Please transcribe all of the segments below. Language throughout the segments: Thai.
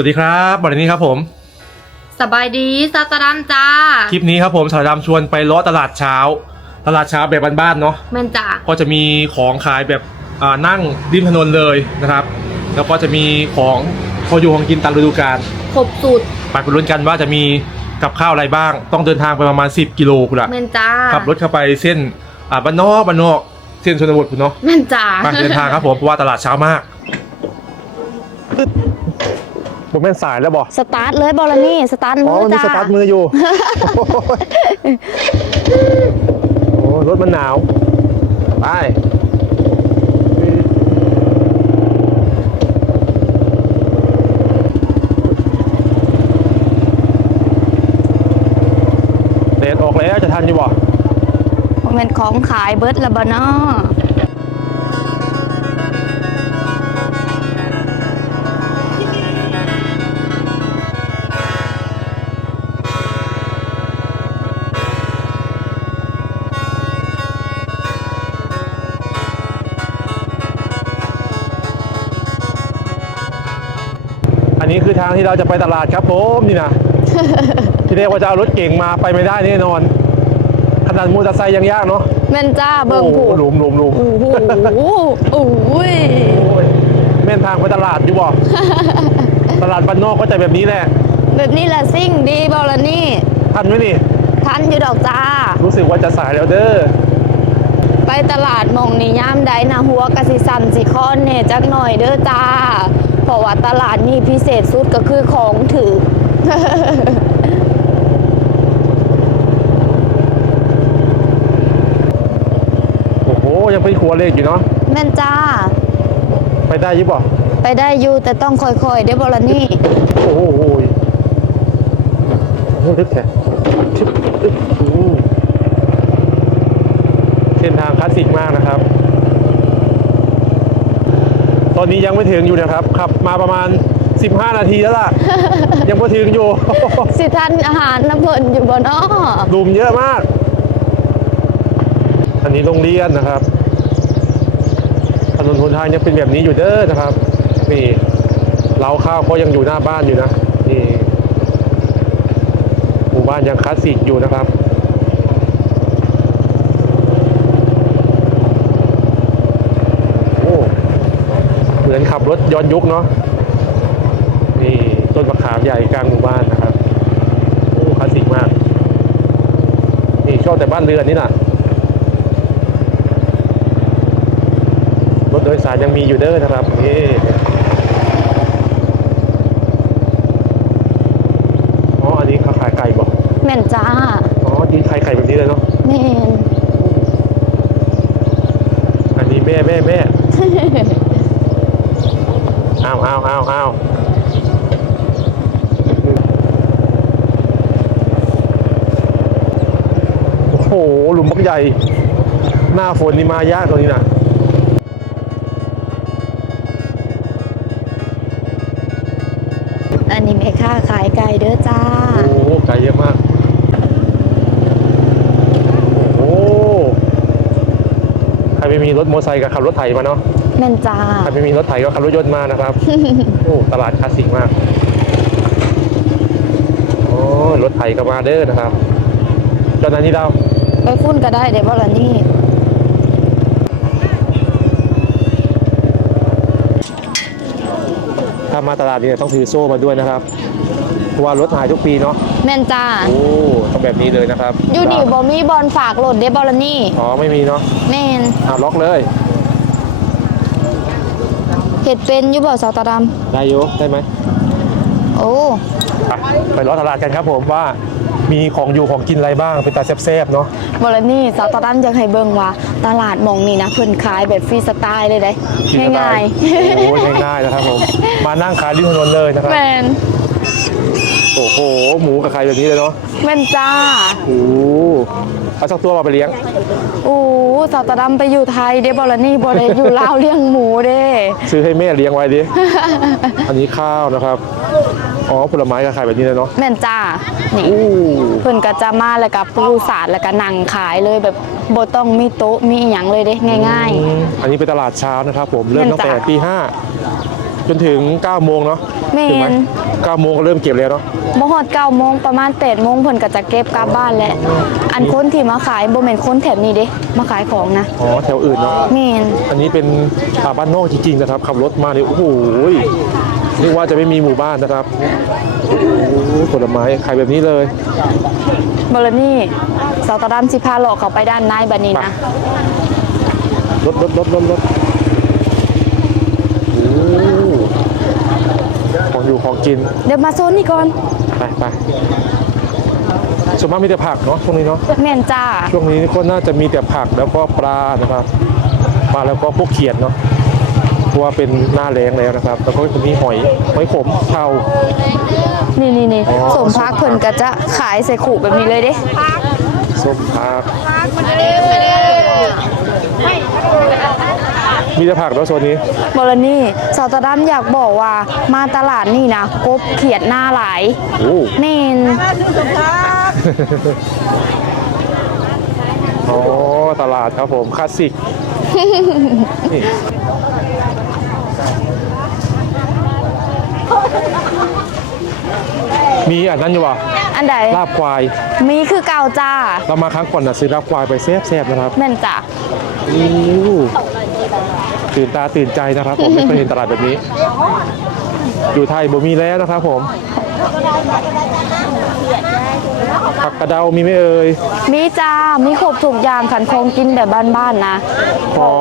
วัสดีครับวันนี้ครับผม สบายดีซาตาดัมจ้า คลิปนี้ครับผมสาวดำชวนไปเลาะตลาดเช้า ตลาดเช้าแบบบ้านๆเนาะแม่นจ้าก็จะมีของขายแบบอ่านั่งริมถนนเลยนะครับ แล้วก็จะมีของพออยู่ของกินตามฤดูกาลครบสูตรไปไปลุ้นกันว่าจะมีกับข้าวอะไรบ้าง ต้องเดินทางไปประมาณ 10 กิโลคุณละแม่นจ้าขับรถเข้าไปเส้นอ่าบ้านนอกบ้านนอก เส้นชนบทคุณเนาะแม่นจ้าไปเดินทางครับผมเพราะว่าตลาดเช้ามาก ผมเป็นสายแล้วบอกสตาร์ทเลยบอลนี่สตาร์ทอ๋อมือมันมีจ้าสตาร์ทมืออยู่ โอ้รถมันหนาว ไป เดดออกแล้วจะทันอยู่บ่ ผมเป็นของขายเบิร์ดละบเนอ นนี้คือทางที่เราจะไปตลาดครับผมนี่นะที่เรียกว่าจะเอารถเก่งมาไปไม่ได้แน่นอนขนาดมอเตอร์ไซค์ยังยากเนาะแม่นจ้าเบิ่งโอ้โหผูหลุมหลุมหลุมโอ้โหโอ้ยโอ้ยแม่นทางไปตลาดอยู่บ่ตลาดบ้านนอกก็จะแบบนี้แหละ แบบนี้แหละซิ่งดีบอลนี่ ทันไหมนี่ ทันอยู่ดอกจ้า รู้สึกว่าจะสายแล้วเด้อ ไปตลาดหมองนี่ย่ามใดนะหัวกะสิสันสิคอนเน่จักหน่อยเด้อจ้าเพ ราะว่าตลาดนี่พิเศษสุดก็คือของถือโอ้โหยังเป็นครัวเล็กอยู่เนาะแม่นจ้า ไปได้อยี่บ่ไปได้อยู่แต่ต้องค่อยๆ เด้อบอลนี่ โอ้โหโอ้โหโอ้โหลึกแค่ชึบอึ๊บโอ้โหเส้นทางคลาสสิกมากนะครับต อนนี้ยังไม่ถึงอยู่นะครับ ขับมาประมาณ 15 นาทีแล้วล่ะ ยังไม่ถึงอยู่ สิท่านอาหารน้ำเพลินอยู่บ่เนาะหลุมเยอะมาก อันนี้โรงเรียนนะครับถนนหนทางยังเป็นแบบนี้อยู่เด้อนะครับ นี่เล้าข้าวก็ยังอยู่หน้าบ้านอยู่นะ นี่หมู่บ้านยังคลาสสิกอยู่นะครับ โอ้ เหมือนขับรถย้อนยุคเนาะนี่ต้นมะขามใหญ่กลางหมู่บ้านนะครับโอ้คลาสสิกมาก นี่ชอบแต่บ้านเรือนนี่นะรถโดยสารยังมีอยู่เด้อนะครับนี่อ๋ออันนี้เขาขายไก่บอกแม่นจ้าอ๋อที่ขายไก่แบบนี้เลยเนาะแม่นอันนี้แม่แม่แม่ อ้าวอ้าวอ้าวอ้าวโอ้โห หลุมบักใหญ่ หน้าฝนนี่มายากตัวนี้นะอันนี้แม่ค้าขายไก่เด้อจ้า โอ้โหไก่เยอะมาก โอ้โหใครไม่มีรถมอเตอร์ไซค์ก็ขับรถไถมาเนาะ แม่นจ้าใครไม่มีรถไถก็ขับรถยนต์มานะครับโอ้ตลาดคลาสสิกมากโอ้รถไถก็มาเด้อนะครับจอนนั้นนี่ดาวไปฟุ้นก็ได้เด้อบอลนี่ถ้ามาตลาดนี้ต้องถือโซ่มาด้วยนะครับเพราะว่ารถหายทุกปีเนาะแม่นจ้าโอ้ต้องแบบนี้เลยนะครับอยู่นี่บ่มีบอลฝากโหลดเด้อบอลนี่อ๋อไม่มีเนาะแม่นอ่าล็อกเลยเห็ดเป็นอยู่บ่สาวตาดได้อยุได้ไหมำโอ้ไปไปรอตลาดกันครับผมว่ามีของอยู่ของกินอะไรบ้างเป็นตาแซ่บๆเนาะบอลนี่สาวตาดำอยากให้เบิ่งว่า ตลาดหมองนี่นะเพิ่นขายแบบฟรีสไตล์เลยเด้ง่ายโอ้ยง่ายๆนะครับผมมานั่งขายริมถนนเลยนะครับๆแม่นโอ้โหหมูกับไข่แบบนี้เลยเนาะแม่นจ้า โอ้โห เอาสักตัวมาไปเลี้ยง โอ้สาวตาดำไปอยู่ไทยเด้บอลนี่บ่ได้อยู่ลาวเลี้ยงหมูเด้ซื้อให้แม่เลี้ยงไว้ดิ อันนี้ข้าวนะครับ อ๋อผลไม้กับไข่แบบนี้เลยเนาะ แม่นจ้านี่อู้เพิ่นก็จะมาแล้วก็ปูสาดแล้วก็นั่งขายเลยแบบบ่ต้องมีโต๊ะมีอหยังเลยเด้ง่ายอืมอันนี้เป็นตลาดเช้านะครับ ผมเริ่มตั้งแต่เงินจ้ะตีห้า จนถึง9โมงเนาะแม่นถึงไหม9โมงก็เริ่มเก็บแล้วเนาะบ่ฮอด9โมงประมาณ8โมงเพิ่นก็จะเก็บกลับบ้านแล้วอันคนที่มาขายบ่แม่นคนแถบนี้เด้มาขายของนะอ๋อแถวอื่นเนาะแม่นอันนี้เป็นป่าบ้านนอกจริงๆนะครับขับรถมาเนี่ยโอ้โหนึกว่าจะไม่มีหมู่บ้านนะครับโอ้โหผลไม้ขายแบบนี้เลยบรนี่สาวตาดำสิพาหลอกเขาไปด้านในบัดนี้นะรถรถรถรถรถโอ้ของ อยู่ของกิน เดี๋ยวมาโซนนี่ก่อน ไปไปส่วนมากมีแต่ผักเนาะช่วงนี้เนาะแม่นจ้า ช่วงนี้ก็น่าจะมีแต่ผักแล้วก็ปลานะครับปลาแล้วก็พวกเขียดเนาะเพราะว่าเป็นหน้าแรงแล้วนะครับ แล้วก็จะมีหอยหอยขมเทา นี่นี่นี่อ๋อ สมพักเพิ่นก็จะขายใส่ขู่แบบนี้เลยเด้ ส้มผักมี แต่ผักเนาะโซนนี้บรนี่สาวตาดำอยากบอกว่ามาตลาดนี่นะกบเขียดหน้าหลายโอ้แม่นอ๋อตลาดครับผมคลาสสิกนี่มีอันนั้นอยู่ว่ะอันใดลาบควาย มีคือเก่าจ้า เรามาครั้งก่อนนะซื้อลาบควายไปแซ่บๆนะครับ แม่นจ้าอู้ ตื่นตาตื่นใจนะครับ ผมไม่เคยเห็นตลาดแบบนี้ อยู่ไทยบ่มีแล้วนะครับผมผักกระเดามีไหมเอ่ยมีจ้ามีครบทุกอย่างขันคงกินแบบบ้านๆนะขอ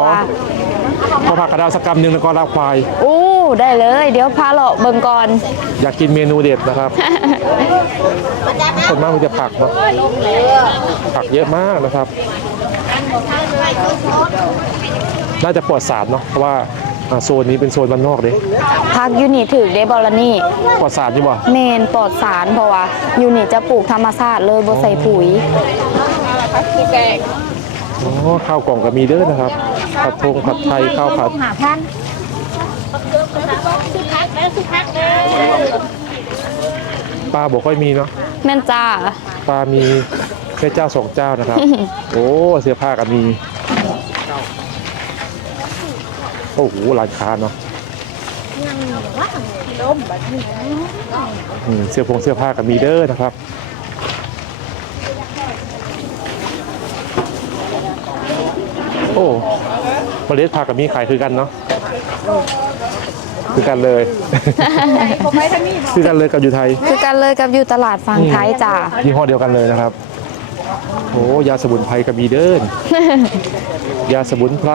พอผักกระเดาสักกำหนึ่งแล้วก็ลาบควายอู้ได้เลย เดี๋ยวพาเลาะเบิ่งก่อน อยากกินเมนูเด็ดนะครับส่วนมากมีแต่ผักเนาะผักเยอะมากนะครับ น่าจะปลอดสารเนาะเพราะว่าอ่าโซนนี้เป็นโซนบ้านนอกเด้พักยูนิถือเดบอลนี่ปลอดสารดีกว่าเมนปลอดสารเพราะว่ายูนิจะปลูกธรรมชาติเลยบ่ใส่ปุ๋ยอ๋อข้าวกล่องก็มีเด้อนะครับ ผัดทงผัดไทยข้าวผัดหาพันสุพักแล้วสุพักเลยปลาบอกค่อยมีเนาะแม่นจ้าปลามีแค่เจ้าสองเจ้านะครับ โอ้เสื้อผ้าก็มี โอ้โหร้านค้าเนาะอืมเสื้อผงเสื้อผ้าก็มีเด้อนะครับโอ้เมล็ดผักกับมีขายคือกันเนาะคือกันเลยคือกันเลยกับอยู่ไทย คือกันเลยกับอยู่ตลาดฝั่งไทยจ้ายี่ห้อเดียวกันเลยนะครับ โอ้ยาสมุนไพรกับมีเดิน ยาสมุนไพร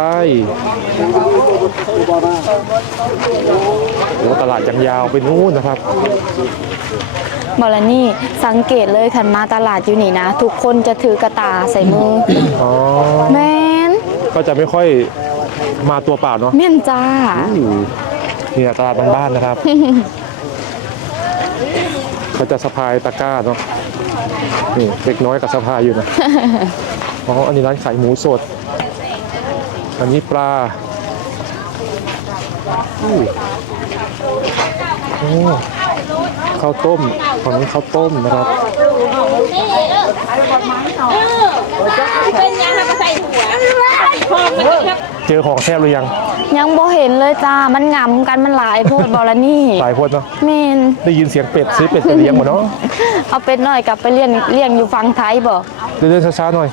โอ้ตลาดยังยาวไปนู่นนะครับบอลนี่สังเกตเลยขันมาตลาดอยู่นี่นะ ทุกคนจะถือกระตาใส่มืออ๋อแมนก็จะไม่ค่อยมาตัวเปล่าเนาะแม่นจ้าอู้เนี่ยตลาดบ้านๆนะครับ เขาจะสะพายตะกร้าเนาะ นี่เด็กน้อยกับสะพายอยู่นะ อ๋อ อันนี้ร้านขายหมูสด อันนี้ปลาอู้โอ้ข้าวต้มฝั่งนี้ข้าวต้มนะครับเป็นยังไงก็ใส่หัวพอมันจะเจอของแซ่บหรือยัง ยังบ่เห็นเลยจ้า มันงำกันมันหลายโพดบอลนี่หลายคนเนาะแมนได้ยินเสียงเป็ดซื้อเป็ดไปเลี้ยงหมดเนาะเอาเป็ดหน่อยกลับไปเลี้ยงเลี้ยงอยู่ฝั่งไทยบ่เดินๆช้าๆหน่อย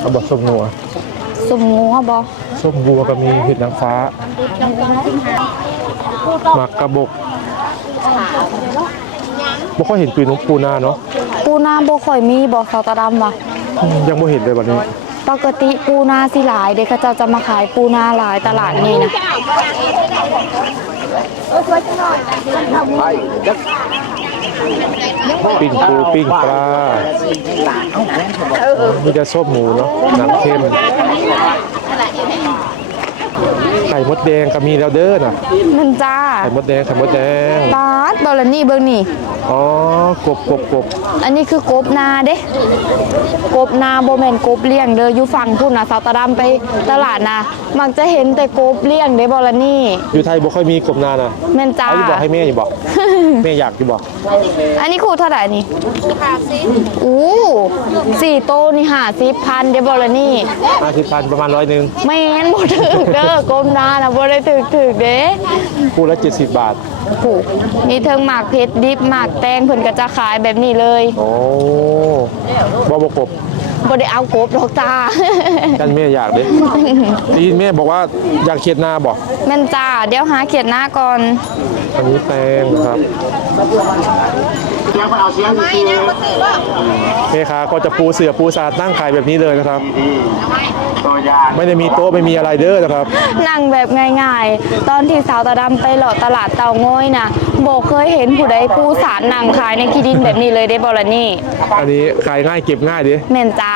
เอาบอกส้มงัวสมงัวบ่ส้มวัวก็มีเห็ดนางฟ้าหมักกระบอกบ่ค่อยเห็นปีนกปูนาเนาะปูนาบ่ค่อยมีบ่เขาตาดำว่ะอืมยังบ่เห็นเลยวันนี้ ปกติปูนาสิหลายเด็กเขาเจ้าจะมาขายปูนาหลายตลาดนี้นะปิ้งปูปิ้งปลามีแต่ส้มหมูเนาะหนังเค็ม ไข่มดแดงก็มีแล้วเด้อนะมันจ้าไข่มดแดงไข่มดแดงบาสบอลนี่เบิ่งนี่อ๋อกบกบกบอันนี้คือกบนาเด้กบนาโบแมนกบเลี้ยงเด้ออยู่ฝั่งพุ่นนะสาวตะดำไปตลาดนะมักจะเห็นแต่กบเลี้ยงเด้บอลนี่อยู่ไทยบ่ค่อยมีกบนานะแม่นจ้าเอาอยู่บอกให้แม่อยู่บอกแม่อยากอยู่บอกอันนี้ครูเท่าไหร่นี่อู้สี่โตวนี่ห้าสิบพันเด้บอลนี่ห้าสิบพันประมาณร้อยหนึ่งแม่นบ่ถึกเด้อกบนานะบ่ได้ถึกถึกเด้คู่ละเจ็ดสิบบาท ผูกมีเทิงหมากเพชรดิบหมากแตงเพิ่นก็จะขายแบบนี้เลยโอ้บ่บ่กบบ่ได้เอากบดอกจ้ากันแม่อยากเด้ได้ยินแม่บอกว่าอยากเขียดนาบอกแม่นจ้าเดี๋ยวหาเขียนหน้าก่อน อันนี้แตงนะครับเสียงมันเอาเสียงดีแม่ค้าก็จะปูเสือปูสาดนั่งขายแบบนี้เลยนะครับๆตัวยางไม่ได้มีโต๊ะไม่มีอะไรเด้อนะครับ นั่งแบบง่ายๆ ตอนที่สาวตาดำไปหลอดตลาดเตาง้อยนะโบเคยเห็นผู้ใดปูสารนั่งขายในคีดินแบบนี้เลยได้บอละนี่ อันนี้ขายง่ายเก็บง่ายดิแม่นจ้า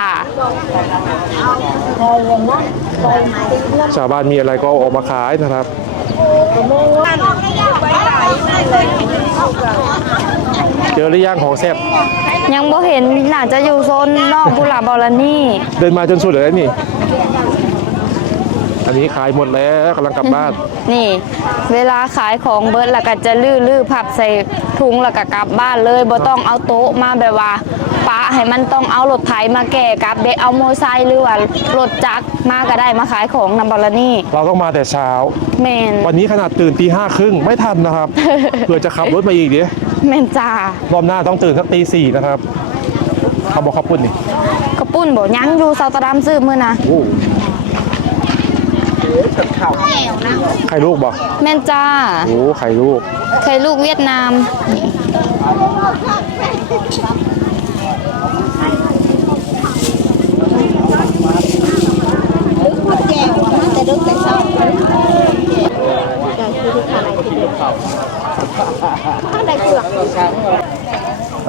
ชาวบ้านมีอะไรก็เอาออกมาขายนะครับ เจอหรือยังของแซ่บยังบ่เห็นน่าจะอยู่โซนนอกบุหลาบอละนี่เดินมาจนสุดเลยนี่ อันนี้ขายหมดแล้วกำลังกลับบ้าน นี่ เวลาขายของเบิร์ดแล้วก็จะลื้อลื้อพับใส่ถุงแล้วก็กลับบ้านเลยบ่ต้องเอาโต๊ะมาแบบว่า ปะให้มันต้องเอารถไถมาแก่กลับเด็กเอาโมอไซค์หรือว่ารถจักรมาก็ได้มาขายของนำบอละนี่เราต้องมาแต่เช้า แมนวันนี้ขนาดตื่นตีห้าครึ่งไม่ทันนะครับเพื่อจะขับรถมาอีกดิแมนจ้ารอบหน้าต้องตื่นสักตีสี่นะครับเขาบอกขับปุ่นนี่กระปุ่นบอกยังอยู่เซาตะดามซื้อมือนะโอ้ไข่ลูกบอกแม่นจ้าโอ้ไข่ลูก เคยลูกเวียดนาม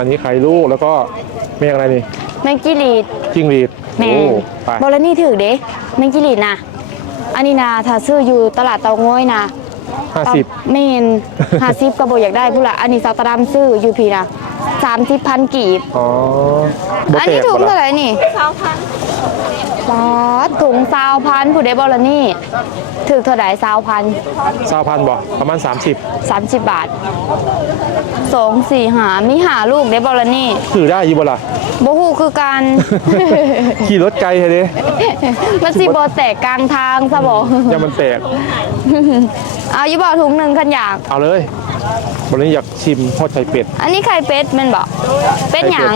อันนี้ไข่ลูกแล้วก็เมฆอะไรนี่แมงกิลีดจิ้งหรีดแม่โอ้ไปบอลนี่ถือเด้แมงกิลีดนะอันนี้นะถ้าซื้ออยู่ตลาดเตาง้อยนะห้าสิบเมนห้าสิบกระโบอยากได้พูดละอันนี้เซาตะดามซื้ออยู่พี่นะสามสิบพันกีบอ๋อบ่อันแตนี้กถุงบ่เท่าไหล่ะร่นี่สาวพัน ป๊อดถุงสาวพันผู้ใดบอลนี่ถือเท่าไหร่สาวพันสาวพันบ่ประมาณ 30 สามสิบบาทสองสี่หามีหาลูกเดบอลนี่ถือได้อยี่บ่ล่ะ บ่ฮู้คือการขี่รถไกลเฮ้ยเด้มันสิบ่แตกกลางทางซะบ่ยังมันแตก เอาอยู่บ่ถุงหนึ่งคันอยาก เอาเลยวันนี้อยากชิมทอดไข่เป็ด อันนี้ไข่เป็ดแม่นบ่เป็ดหยัง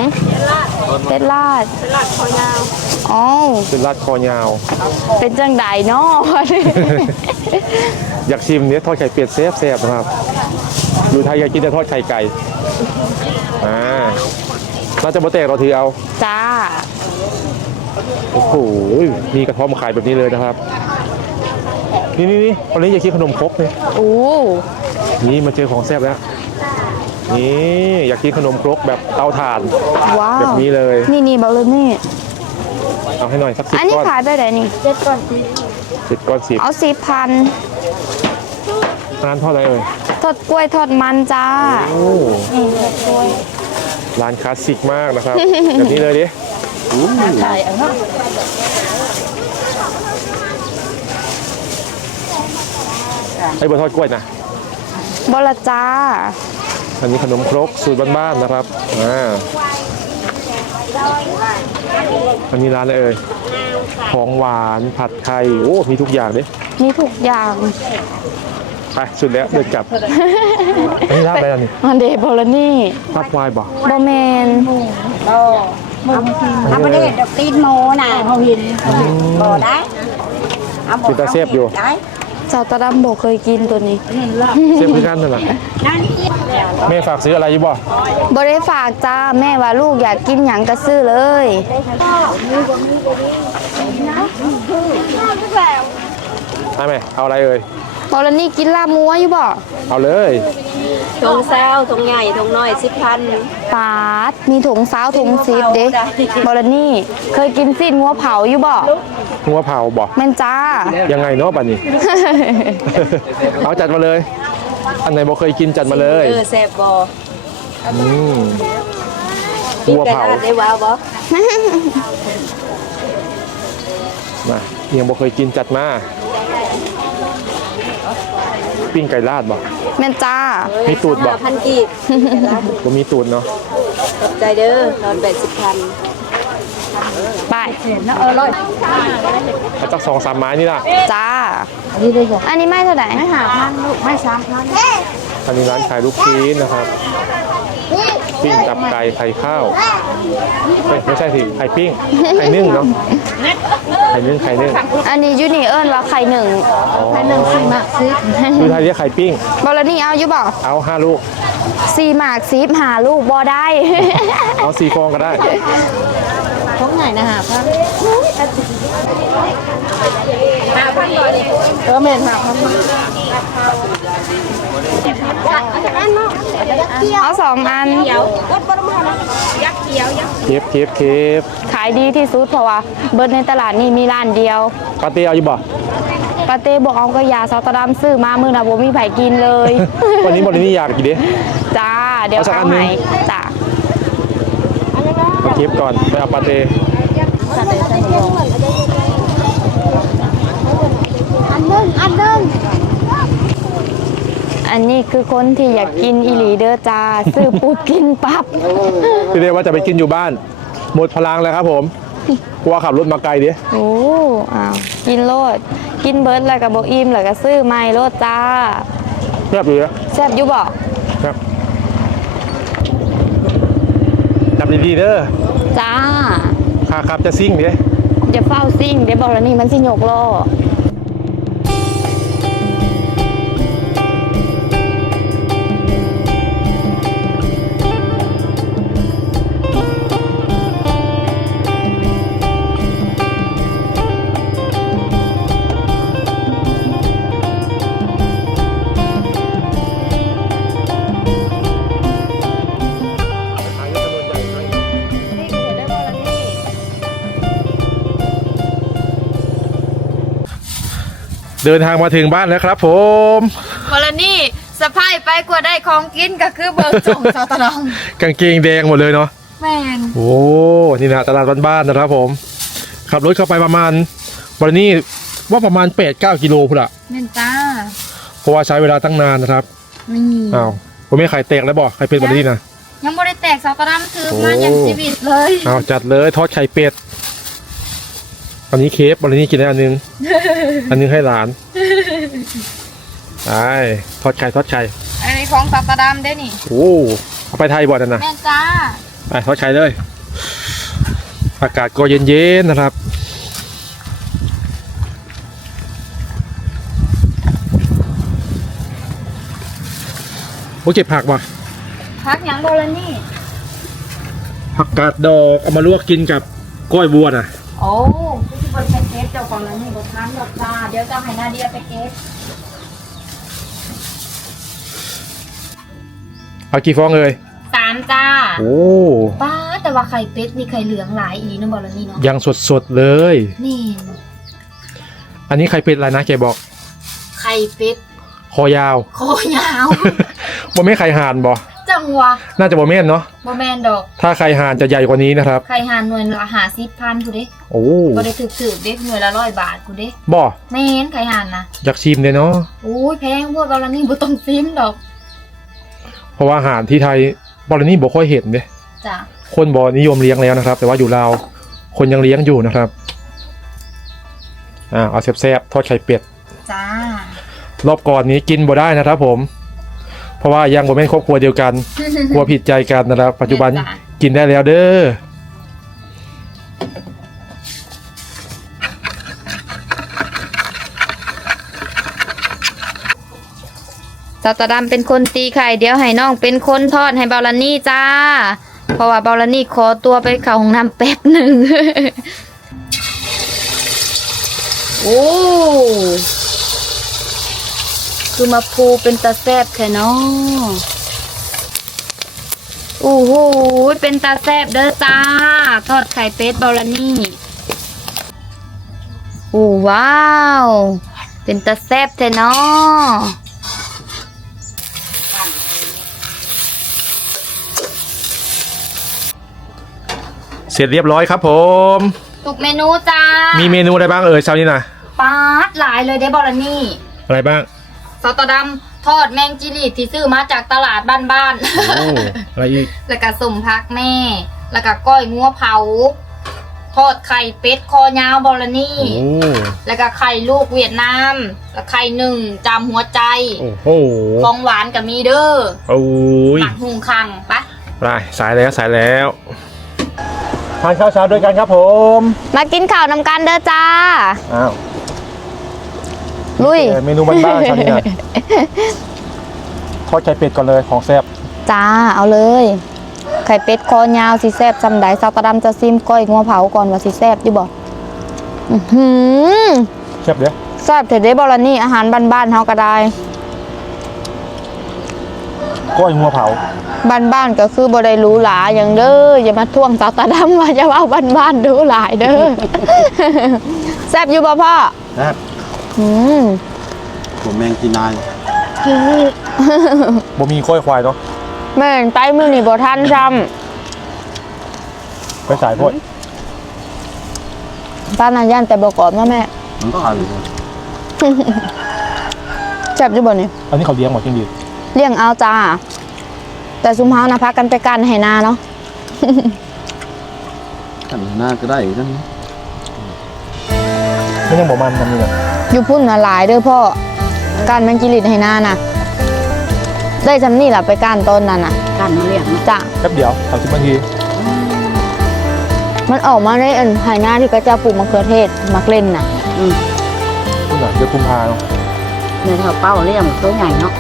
เป็ดลาดเป็ดลาดค อยาวอ๋อเป็นราดคอยาว เป็นจังไดเนาะอยากชิมเนี้ยทอดไข่เป็ดแซ่บๆนะครับอยู่ไทยอยากกินแต่ทอดไข่ไก่อ่าน่าจะมาแตกเราถือเอา จ้า โอ้โหมีกระท่อมขายแบบนี้เลยนะครับ นี่นี่นี่วันนี้อยากกินขนมครกเนี่ยโอ้นี่มาเจอของแซ่บแล้วนี่อยากกินขนมครกแบบเตาถ่าน ว้าว แบบนี้เลย นี่นี่บอลนี่ เอาให้หน่อยสักสิบอันนี้ก้อนขายไปไหนนี่สิบก้อนสิบเอาสิบพันร้านเท่าไหรเอ่ยทอดกล้วยทอดมันจ้า โอ้ร้านคลาสสิกมากนะครับ แบบนี้เลยดิไอ้บะทอดกล้วยนะบอลจ้า อันนี้ขนมครกสูตรบ้านๆนะครับอ่า อันนี้ร้านอะไรเอ่ยของหวานผัดไข่โอ้ มีทุกอย่างเลยมีทุกอย่างไปสุดแล้วเดินกลับอันนี้ร้านอะไรอันนี้อันเดบอลนี่รับวายบ่บอแมนเอาไปได้ดอกตีนโมน่ะเขาเห็นบ่ได้เอาบ่เป็นตาเซฟอยู่ ได้เจ้าตะดำบอกเคยกินตัวนี้เซฟคือกันนั่นแหละนั่นแม่ฝากซื้ออะไรอยู่บ่บได้ฝากจ้าแม่ว่าลูกอยากกินหยังก็ซื้อเลยได้ไหมเอาอะไรเอ่ยบ อลนี่กินลาบมัวอยู่บ่เอาเลยทงเศร้าทงใหญ่ทงน้อยสิบพันปาดมีถุงสาวถุงซีดเด้บอลนี่เคยกินซีดงัวเผาอยู่บ่งัวเผาบ่แม่นจ้า ยังไงเนาะบัดนี้ เอาจัดมาเลย อันไหนบ่เคยกินจัดมาเลยเออแซ่บบ่อืมมีงัวกระเผาดาษได้ว้าวบ่มายังบ่เคยกินจัดมา ปิ้งไก่ลาดบ่แม่นจ้า มีตูดบ่พันกีบบ่มีตูดเนาะขอบใจเด้อนอนแปดสิบพันไปเอาจักสองสามไม้นี่ล่ะจ้าอันนี้ไม่เท่าไหร่ไม่หาพันลูกไม่สามพันอันนี้ร้านขายลูกชิ้นนะครับ ปิ้งตับไก่ไข่ข้าวเอ้ยไม่ใช่สิไข่ปิ้งไข่นึ่งเนาะไข่นึ่งไข่นึ่งอันนี้ยูนี่เอิญว่าไข่หนึ่งไข่นึ่งซีมากซิคือไทยเรียกไข่ปิ้งบอลนี่เอาอยู่บ่เอาห้าลูกซีหมากซีบหาลูกบ่ได้เอาสี่ฟองก็ได้ ท้องไหนนะฮะพันห้าพันเออแม่นห้าพันเอาสองอันเขียววัดบรมนะยักษ์เขียวยักษ์เคฟเคฟเคฟขายดีที่สุดเพราะว่าเบิร์ดในตลาดนี่มีร้านเดียวปาเต้เอาอยู่บ่ปาเต้บอกเอาก็ยาซอตดามซื้อมามือนะบ่มีไผกินเลย วันนี้บรินี่อยากกินดิจ้า เดี๋ยวเอาสักอัเอานหนึ่ง ให้จ้า เอาเคฟก่อนไปเอาปาเต้อันนี้คือคนที่อยากกินอีหลีเด้อจ้าซื้อปุ๊บกินปั๊บพี่เรียกว่าจะไปกินอยู่บ้าน หมดพลังแล้วครับผมกลัวขับรถมาไกลดิโอ้อ้าวกินโลด กินเบิร์ดแล้วก็บ่อิ่มแล้วก็ซื้อใหม่โลดจ้าเรียบอยู่นะแซ่บอยู่บ่ครั บจับดีๆเด้อจ้าขาขับจะซิ่งดิอย่าเฝ้าซิ่งเดี๋ยวบอกแล้วนี่มันสิโยกล้อ เดินทางมาถึงบ้านแล้วครับผมบอลนี่สะพายไปกว่าได้ของกินก็คือเบิร์จงซอตะดองกางเกงแดงหมดเลยเนาะแม่นโอ้นี่นะตลาดบ้านๆนะครับผม ขับรถเข้าไปประมาณวันนี้ว่าประมาณ8-9กิโลพุ่นละแม่นจ้าเพราะว่าใช้เวลาตั้งนานนะครับนี่อ้าวผมไม่ไข่แตกแล้วบอกไข่เป็ดวันนี้นะยังบ่ได้แตกซอตะดามคือโอ้มาอย่างชีวิตเลยอ้าวจัดเลยทอดไข่เป็ด วันนี้เคฟวันนี้กินได้อันนึง อันนึงให้หลานไปทอดไข่ทอดไข่อันนี้ของซอตะดามได้นี่โอ้เอาไปไทยบ่อนนะแม่นจ้าไปทอดไข่เลย อากาศก็เย็นๆนะครับโอ้เก็บผักว่ะพักหยังบอลนี่ผักกาดดอกเอามาลวกกินกับกล้อยบัวน่ะโอ้ คือบนแพนเค้กเจ้าของร้านนี่บนทานดอกจ้าเดี๋ยวจะให้นาเดียไปเก็บเอากี่ฟองเลยสามจ้าโอ้ป้าแต่ว่าไข่เป็ดมีไข่เหลืองหลายอีนะบอลนี่เนาะยังสดๆเลย นี่อันนี้ไข่เป็ดอะไรนะแกบอก ไข่เป็ดคอยาว คอยาว บ่ไม่นไข่ห่านบ่ จังหวะน่าจะบ่แม่นเนาะบ่แมนดอก ถ้าไข่ห่านจะใหญ่กว่านี้นะครับไข่หานหน่วยละหาสิบพันกูเด้โอ้บ่ได้ถึกถึกๆเด้หน่วยละร้อยบาทกูเด้บ่แม่นไข่หานนะอยากชิมเลยเนาะโอ้ยแพงพวกบอลนี่บ่ต้องซิมดอก เพราะว่าอาหารที่ไทยบอลนี่บ่ค่อยเห็นเด้จ้ะคนบอนิยมเลี้ยงแล้วนะครับ แต่ว่าอยู่ลาวคนยังเลี้ยงอยู่นะครับอ่าเอาแซ่บๆทอดไข่เป็ดจ้ารอบก่อนนี้กินบ่ได้นะครับผม เพราะว่ายังบ่แม่นครอบครัวเดียวกันกลัวผิดใจกันนะครับ ปัจจุบันกินได้แล้วเด้อสตาร์ดำเป็นคนตีไข่เดี๋ยวให้น้องเป็นคนทอดให้บอลนี่จ้า เพราะว่าบอลนี่ขอตัวไปเข้าห้องน้ำแป๊บหนึ่งโอ้ คือมาพูเป็นตาแซบแค่น้อโอ้โหเป็นตาแซบเด้อจ้า ทอดไข่เป็ดบอลานี่โอ้ว้าว เป็นตาแซบแท้น้อเสร็จเรียบร้อยครับผม ทุกเมนูจ้า มีเมนูอะไรบ้างเอ่ยเช้านี้นะปาดหลายเลยเด้บอลานี่ อะไรบ้าง สตอดำทอดแมงจิลีดที่ซื้อมาจากตลาดบ้านโอ้ๆอะไรอีกแล้วก็สมพักแม่ แล้วก็ก้อยงัวเผา ทอดไข่เป็ดคอยาวบอลานี่ โอ้แล้วก็ไข่ลูกเวียดนาม แล้วไข่หนึ่งจำหัวใจ โอ้โหของหวานกับมีเด้อโอ้ยหมักหุงคังปะไปสายแล้วสายแล้วทานข้าวเช้าด้วยกันครับผม มากินข้าวนำกันเด้อจ้า อ้าว ลุยเอ่อเมนูบ้านๆเช้านี้นะทอดไข่เป็ดก่อนเลยของแซ่บจ้าเอาเลย ไข่เป็ดคอยาวสิแซบจำได้สตอดำจะซิมก้อยงัวเผาก่อนว่าสิแซบอยู่บ่อื้อหือแซ่บเด้อแซ่บเถิดเด้บอลานี่อาหารบ้านๆเฮาก็ได้ก้อยงัวเผาบ้านๆก็คือบ่ได้หรู้หลาอย่างเด้ออย่ามาท่วงสาวตาดำว่าจะว่าบ้านๆดูหลายเด้อแซ่บอยู่บ่พ่อนะ อืมผมแมงจีนายบ่มีก้อยควายเนาะแม่นไปมื้อนี้บ่ทันซ้ไปสายโพดำป้านาย่านแต่บ่กรอบเนาะแม่มันก็อ่านแซ่บอยู่บ่นี่อันนี้เขาเลี้ยงหมดจริงดีเลี้ยงเอาจ้า แต่ซุมเฮานะพักกันไปกันให้นาเนาะ กันหน้าก็ได้นั่นไม่ยังบอกมันทำนี่นะอยู่พุ่นน่ะหลายเด้อพ่อการแมงกิลิดให้นาน่ะได้จำนี่ล่ะไปการต้นนั่นน่ะกันมาเลี้ยงจ้ะแป๊บเดียวสามสิบนาทีมันออกมาในอันไหนาที่กระเจ้าปลูกมะเขือเทศมักเล่นน่ะนี่หน่อยเดือนกุมภาเนาะในแถวเป้าเลี้ยงตัวใหญ่เนาะ